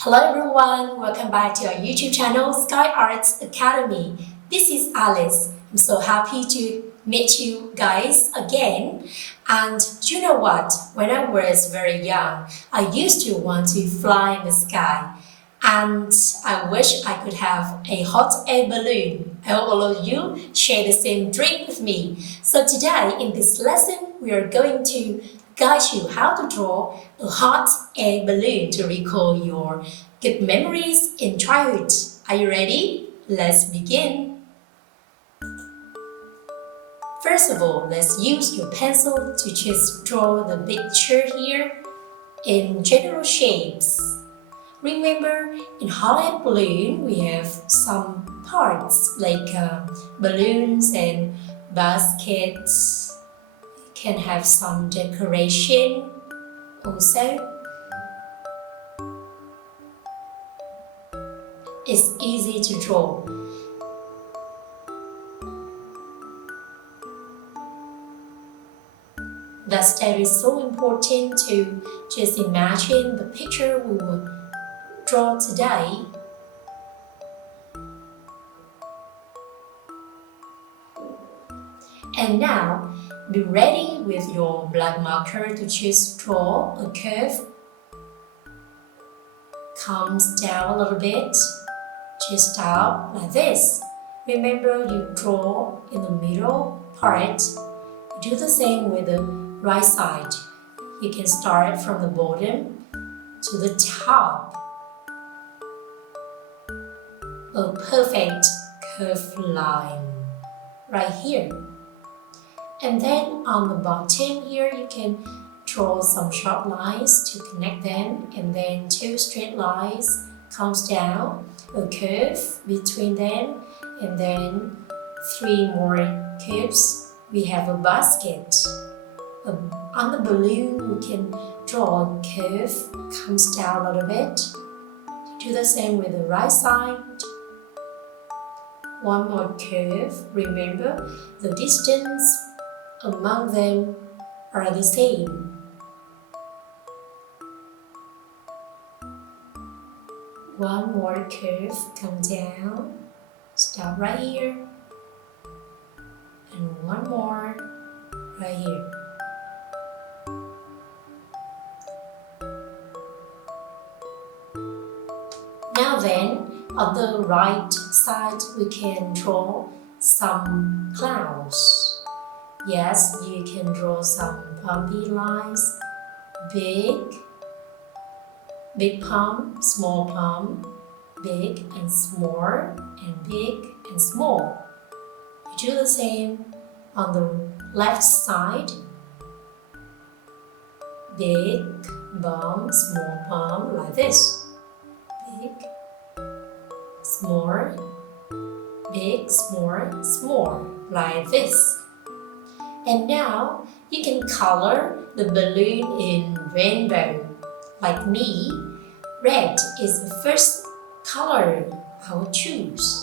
Hello everyone, welcome back to our YouTube channel Sky Arts Academy. This is Alice. I'm so happy to meet you guys again. And you know what? When I was very young, I used to want to fly in the sky. And I wish I could have a hot air balloon. I hope all of you share the same dream with me. So today in this lesson, we are going to guide you how to draw a hot air balloon to recall your good memories in childhood. Are you ready? Let's begin. First of all, let's use your pencil to just draw the picture here in general shapes. Remember, in hot air balloon, we have some parts like balloons and baskets. You can have some decoration also. It's easy to draw. That step is so important to just imagine the picture we will draw today. And now, be ready with your black marker to just draw a curve. Comes down a little bit, just stop like this. Remember, you draw in the middle part. You do the same with the right side. You can start from the bottom to the top. A perfect curved line right here. And then on the bottom here, you can draw some sharp lines to connect them, and then two straight lines comes down, a curve between them, and then three more curves. We have a basket. On the balloon, we can draw a curve, comes down a little bit. Do the same with the right side. One more curve. Remember, the distance among them are the same. One more curve, come down, stop right here, and one more right here. Now then, on the right side, we can draw some clouds. Yes, you can draw some bumpy lines, big palm, small palm, big and small, and big and small. You do the same on the left side. Big palm, small palm, like this. Big, small, big, small, small, like this. And now you can color the balloon in rainbow. Like me, red is the first color I will choose.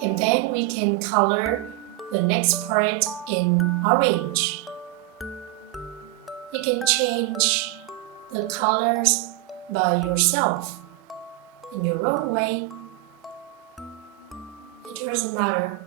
And then we can color the next part in orange. You can change the colors by yourself in your own way. It doesn't matter.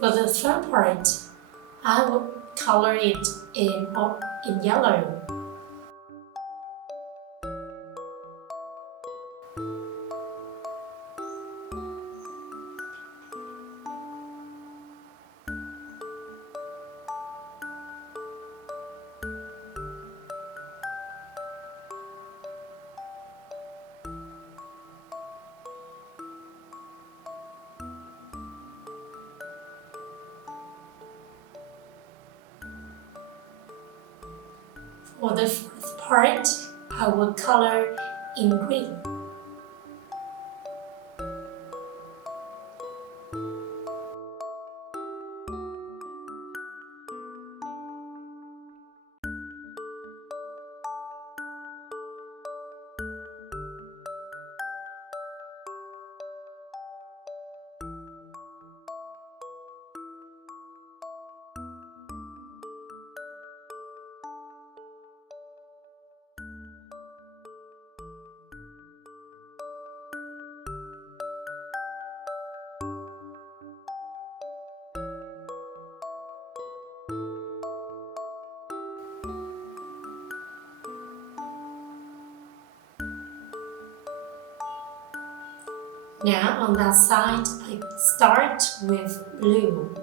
For the third part, I will color it in yellow. For the fourth part, I will color in green. Now on that side, I start with blue.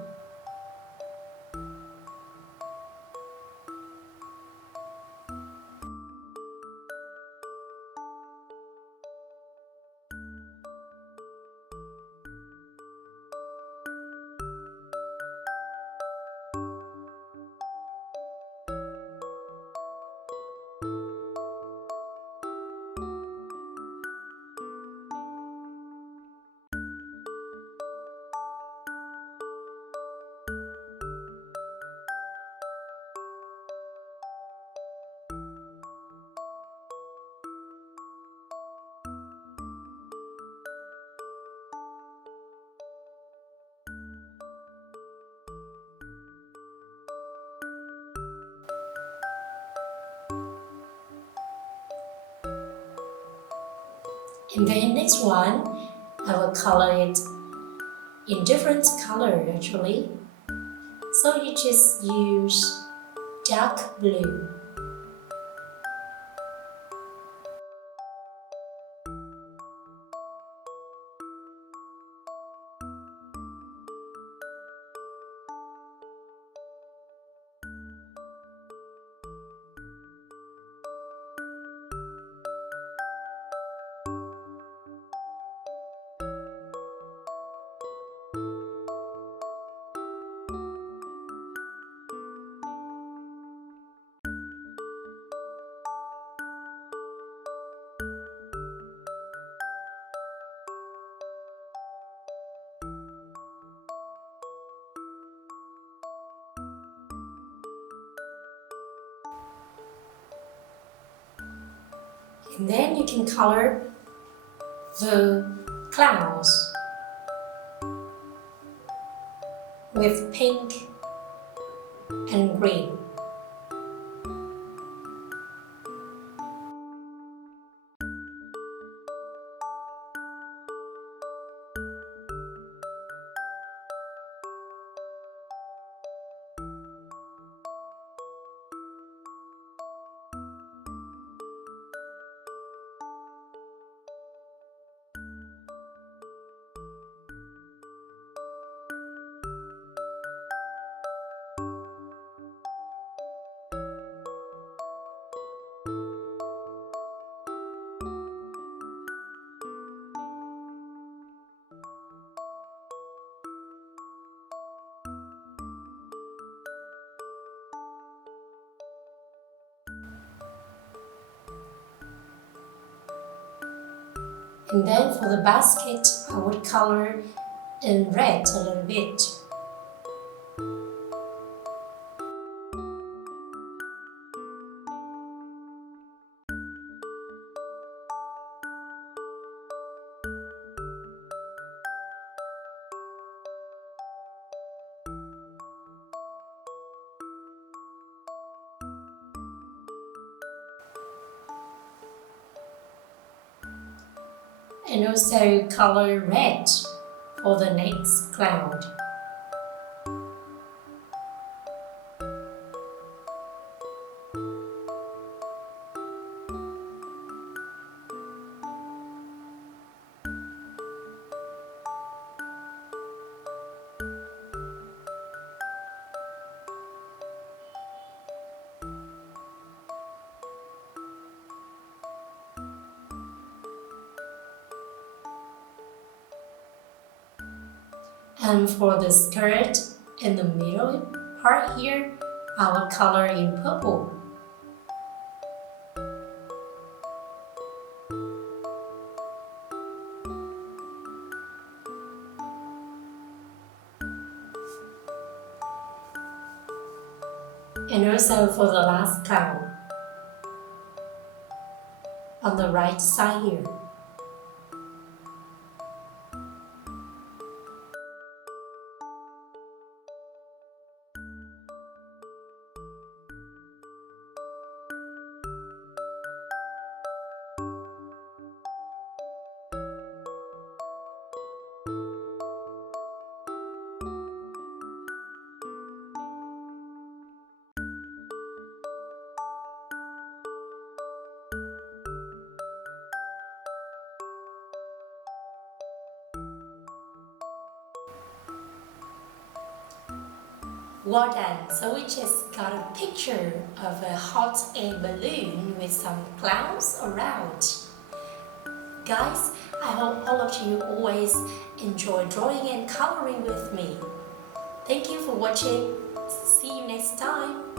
And then next one, I will color it in different color actually. So you just use dark blue. And then you can color the clouds with pink and green. And then for the basket, I would color in red a little bit. And also color red for the next cloud. And for the skirt in the middle part here, our color in purple. And also for the last cloud on the right side here. Well done. So we just got a picture of a hot air balloon with some clouds around. Guys, I hope all of you always enjoy drawing and coloring with me. Thank you for watching. See you next time.